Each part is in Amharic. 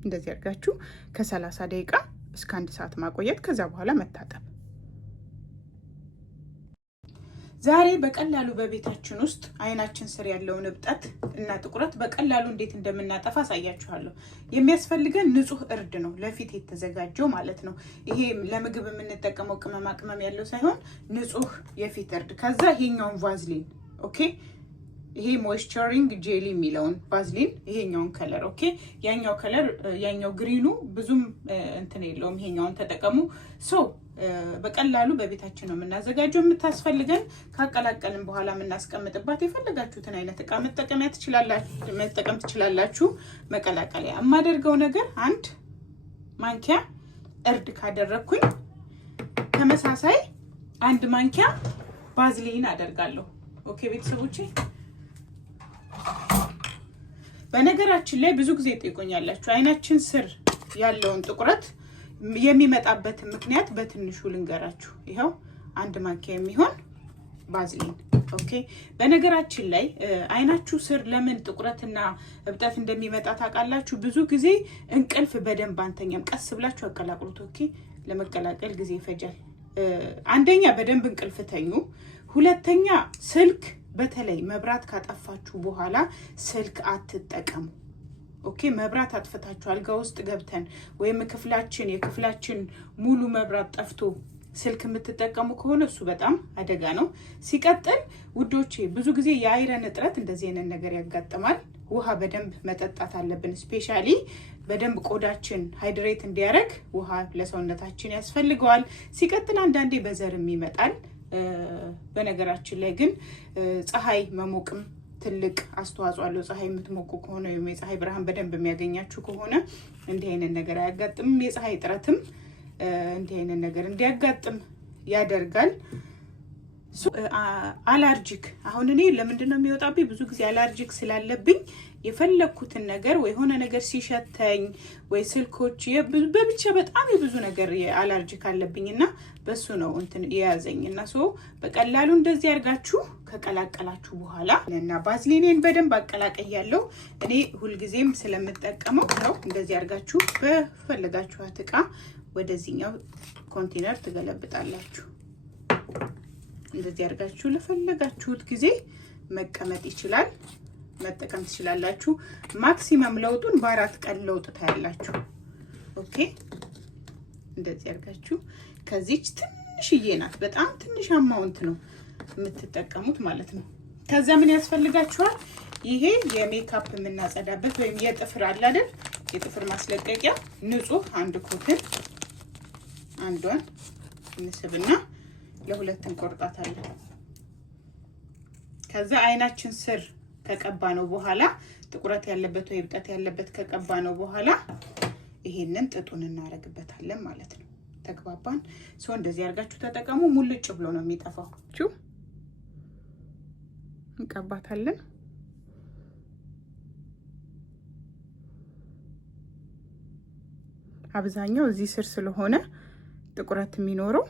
እንደዚህ አድርጋችሁ ከ30 ደቂቃ እስከ 1 ሰዓት ማቆየት፣ ከዛ በኋላ መታጠብ። ዛሬ በቀላሉ በቤታችን ውስጥ አይናችን ስር ያለውን እብጠት እና ጥቁረት በቀላሉ እንዴት እንደምናጠፋ አሳያችኋለሁ። የሚያስፈልገን ንጹህ እርድ ነው፣ ለፊት የተዘጋጀው ማለት ነው። ይሄ ለምግብ የምንጠቀመው ቅመማ ቅመም ያለው ሳይሆን ንጹህ የፊት እርድ። ከዛ ይሄኛውን ቫዝሊን ኦኬ፣ ይሄ ሞይስቸሪንግ ጄሊ የሚለውን ቫዝሊን፣ ይሄኛውን ከለር ኦኬ። ያኛው ከለር ያኛው ግሪኑ ብዙም እንትን የለውም፣ ይሄኛውን ተጠቀሙ። በቀላሉ በቤታችን ነው የምናዘጋጀው። የምታስፈልገን ካቀላቀልን በኋላ የምናስቀምጥባት የፈለጋችሁትን አይነት እቃ መጠቀም ትችላላችሁ። መቀላቀያ የማደርገው ነገር 1 ማንኪያ እርድ ካደረኩኝ ተመሳሳይ 1 ማንኪያ ቫዝሊን አደርጋለሁ። ኦኬ ቤተሰቦቼ፣ በነገራችን ላይ ብዙ ጊዜ ጠይቆኛላችሁ አይናችን ስር ያለውን ጥቁረት የሚመጣበት ምክንያት በትንሹ ልንገራችሁ። ይሄው 1 ማንኪያ የሚሆን ቫዝሊን ኦኬ። በነገራችን ላይ አይናችሁ ስር ለምን ጥቁረትና እብጠት እንደሚመጣ ታውቃላችሁ? ብዙ ጊዜ እንቅልፍ በደንብ አንተኛም። ቀስ ብላችሁ አቀላቅሉት ኦኬ። ለመቀላቀል ጊዜ ይፈጃል። አንደኛ በደንብ እንቅልፍ ተኙ። ሁለተኛ ስልክ፣ በተለይ መብራት ካጠፋችሁ በኋላ ስልክ አትጠቀሙ ኦኬ። መብራት አጥፍታችሁ አልጋ ውስጥ ገብተን ወይም የክፍላችን ሙሉ መብራት ጠፍቶ ስልክ የምትጠቀሙ ከሆነ እሱ በጣም አደጋ ነው። ሲቀጥል ውዶቼ፣ ብዙ ጊዜ የአይረን እጥረት እንደዚህ አይነት ነገር ያጋጥማል። ውሃ በደንብ መጠጣት አለብን። ስፔሻሊ በደንብ ቆዳችን ሃይድሬት እንዲያደርግ ውሃ ለሰውነታችን ያስፈልገዋል። ሲቀጥል አንዳንዴ በዘርም ይመጣል። በነገራችን ላይ ግን ፀሐይ መሞቅም ትልቅ አስተዋጽኦ አለው። ፀሐይ የምትሞቁ ከሆነ ወይም የፀሐይ ብርሃን በደንብ የሚያገኛችሁ ከሆነ እንዲህ አይነት ነገር አያጋጥምም። የፀሐይ እጥረትም እንዲህ አይነት ነገር እንዲያጋጥም ያደርጋል። አለርጂክ፣ አሁን እኔ ለምንድን ነው የሚወጣብኝ? ብዙ ጊዜ አለርጂክ ስላለብኝ የፈለኩትን ነገር ወይ ሆነ ነገር ሲሸተኝ ወይ ስልኮች በብቻ በጣም የብዙ ነገር አለርጂክ አለብኝና በሱ ነው እንትን የያዘኝና በቀላሉ እንደዚህ አድርጋችሁ ከቀላቀላችሁ በኋላ እና ቫዝሊኔን በደንብ አቀላቀያለሁ። እኔ ሁልጊዜም ስለምጠቀመው ነው። እንደዚህ አድርጋችሁ በፈለጋችኋት እቃ ወደዚህኛው ኮንቴነር ትገለብጣላችሁ። እንደዚህ አድርጋችሁ ለፈለጋችሁት ጊዜ መቀመጥ ይችላል፣ መጠቀም ትችላላችሁ። ማክሲመም ለውጡን በ4 ቀን ለውጥ ታያላችሁ። ኦኬ፣ እንደዚህ አድርጋችሁ ከዚች ትንሽዬ ናት፣ በጣም ትንሽ አማውንት ነው የምትጠቀሙት ማለት ነው። ከዛ ምን ያስፈልጋችኋል? ይሄ የሜካፕ የምናጸዳበት ወይም የጥፍር አለ አይደል? የጥፍር ማስለቀቂያ ንጹህ 1 ኮትን አንዷን እንስብና ለ2 እንቆርጣታለን። ከዛ አይናችን ስር ከቀባ ነው በኋላ ጥቁረት ያለበት ወይ እብጠት ያለበት ከቀባ ነው በኋላ ይሄንን ጥጡን እናረግበታለን ማለት ነው። ተግባባን? እንደዚህ አድርጋችሁ ተጠቀሙ። ሙልጭ ብሎ ነው የሚጠፋው። እንቀባታለን። አብዛኛው እዚህ ስር ስለሆነ ጥቁረት የሚኖረው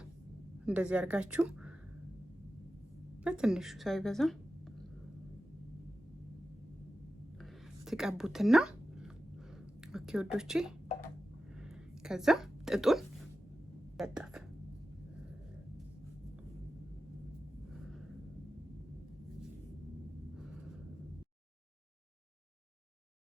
እንደዚህ አድርጋችሁ በትንሹ ሳይበዛ ትቀቡትና ኦኬ ወዶቼ፣ ከዛ ጥጡን ለጣፍ